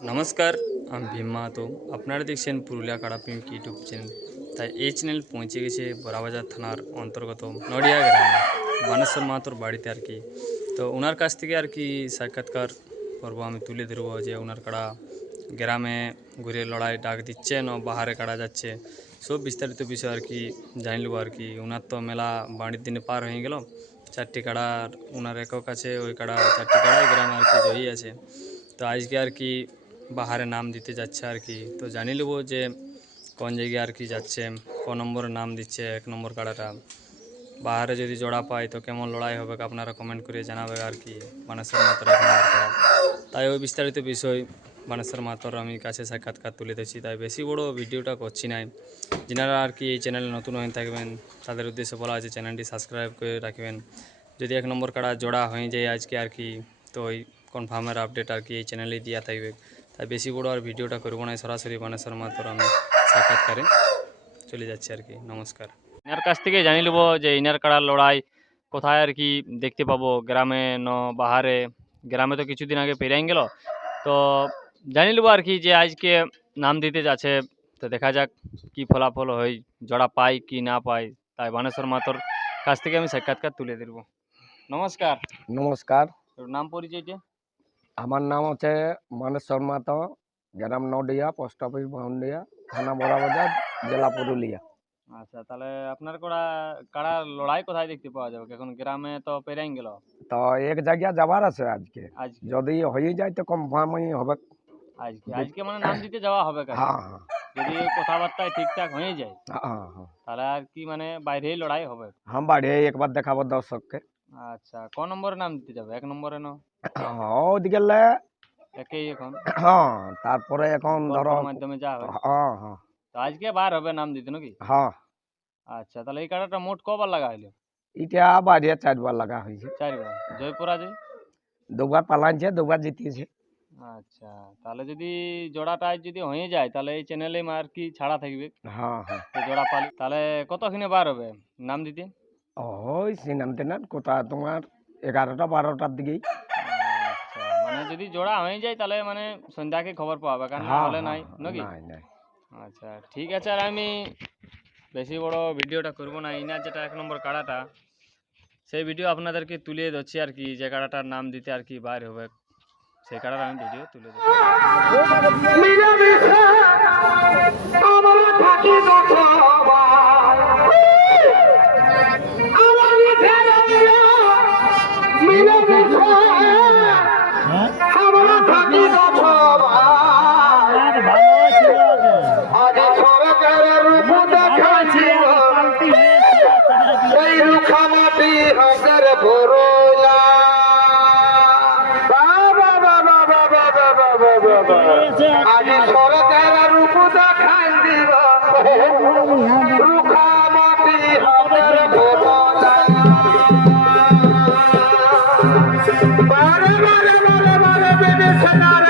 নমস্কার, আমি ভীম মাহাতো। আপনারা দেখছেন পুরুলিয়া কাড়া প্রেমিক ইউটিউব চ্যানেল। তাই এই চ্যানেল পৌঁছে গেছে বড়াবাজার থানার অন্তর্গত নডিয়া গ্রামে বানেশ্বর মাহাতোর বাড়িতে আর কি। তো ওনার কাছ থেকে আর কি সাক্ষাৎকার পর্ব আমি তুলে ধরবো যে ওনার কাড়া গ্রামে ঘুরে লড়াই ডাক দিচ্ছে না বাহারে কাড়া যাচ্ছে, সব বিস্তারিত বিষয় আর কি জানলব আর কি। ওনার তো মেলা বাড়ির দিনে পার হয়ে গেল, চারটি কাড়ার ওনার একক আছে, ওই কাড়া চারটি কাড়াই গ্রামে আর কি জয়ী আছে। তো আজকে আর কি বাহারে নাম দিতে যাচ্ছে আর কি। তো জানি নেব যে কোন জায়গায় আর কি যাচ্ছে, ক নম্বরে নাম দিচ্ছে এক নম্বর কাড়াটা। বাহারে যদি জোড়া পায় তো কেমন লড়াই হবে আপনারা কমেন্ট করে জানাবে আর কি। বানেশ্বর মাতর এক নম্বর কাড়া, তাই ওই বিস্তারিত বিষয় বানেশ্বর মাতর আমি কাছে সাক্ষাৎকার তুলে দিচ্ছি। তাই বেশি বড় ভিডিওটা করছি না। যিনারা আর কি এই চ্যানেলে নতুন হয়ে থাকবেন তাদের উদ্দেশ্যে বলা আছে চ্যানেলটি সাবস্ক্রাইব করে রাখবেন। যদি এক নম্বর কাড়া জোড়া হয়ে যায় আজকে আর কি, তো ওই কনফার্মের আপডেট আর কি এই চ্যানেলেই দেওয়া থাকবে। তাই বেশি বড় আর ভিডিওটা করবো না, সরাসরি বানেশ্বর মাতর আমি সাক্ষাৎকারে চলে যাচ্ছি আর কি। নমস্কার। ইনার কাছ থেকে জানি নেব যে ইনার কাড়ার লড়াই কোথায় আর কি দেখতে পাবো, গ্রামে ন বাহারে। গ্রামে তো কিছুদিন আগে পেরিয়ে গেল, তো জানি নেব আর কি যে আজকে নাম দিতে যাচ্ছে। তো দেখা যাক কি ফলাফল হয়, জোড়া পাই কি না পাই। তাই বানেশ্বর মাতর কাছ থেকে আমি সাক্ষাৎকার তুলে দেব। নমস্কার। নমস্কার, তোর নাম পরিচয়টা? আমার নাম হচ্ছে মানেশ্বর মাহাতো, গ্রাম নডিয়া, পোস্ট অফিস বাউন্ডিয়া, থানা বড়াবাজার, জেলা পুরুলিয়া। আচ্ছা, তাহলে আপনার কাড়ার লড়াই কোথায় দেখতে পাওয়া যাবে? এখন গ্রামে তো পেরিয়ে গেল। তো এক জায়গা যাবার আছে আজকে, আজকে যদি হয়ে যায় তো কনফার্মই হবে। আজকে মানে নাম দিতে যাওয়া হবে কাছে। হ্যাঁ হ্যাঁ যদি কথাবার্তায় ঠিকঠাক হয়ে যায় হ্যাঁ হ্যাঁ তাহলে আর কি মানে বাইরেই লড়াই হবে। हम বাড়ি একবার দেখাবো দর্শককে। আচ্ছা, ক নম্বরে নাম দিতে যাবে? এক নম্বরে না ওদিকে একেই এখন হ্যাঁ, তারপরে এখন ধরো গল্পের মাধ্যমে যা হয়। হ্যাঁ হ্যাঁ তো আজকে বার হবে নাম দিতে নাকি? হ্যাঁ, আচ্ছা, তাহলে এই কাড়াটা মোট কবার লাগা হইলো? এটা বাড়িয়ে 4বার লাগা হয়েছে। 4বার। জয়পুরা জয়? 2বার পালাইছে, 2বার জিতিয়েছে। আচ্ছা, তাহলে যদি জোড়াটা যদি হয়ে যায় তাহলে এই চ্যানেলে আর কি ছাড়া থাকবে। হ্যাঁ হ্যাঁ, তো জোড়া পালি তাহলে কতক্ষণে বার হবে নাম দিতে? ওই সিনাম টেনাম কোথা তোমার 11টা 12টার দিকেই। আচ্ছা, মানে যদি জোড়া হয়ে যায় তাহলে মানে সন্ধ্যাকে খবর পাওয়া কারণ না হ্যাঁ হলে হ্যাঁ নাই নাকি? নাই নাই। আচ্ছা ঠিক আছে, আর আমি বেশি বড় ভিডিওটা করব না। ইনার যেটা এক নম্বর কাড়াটা সেই ভিডিও আপনাদেরকে তুলে দিচ্ছি আর কি, যে কাড়াটার নাম দিতে আর কি বাইর হবে সেই কাড়ার আমি ভিডিও তুলে দেবো। আজি সরকার রূপ দেখাই দিল রুখামাটি হাতের বারে বারে বারে বারে বিবেচনার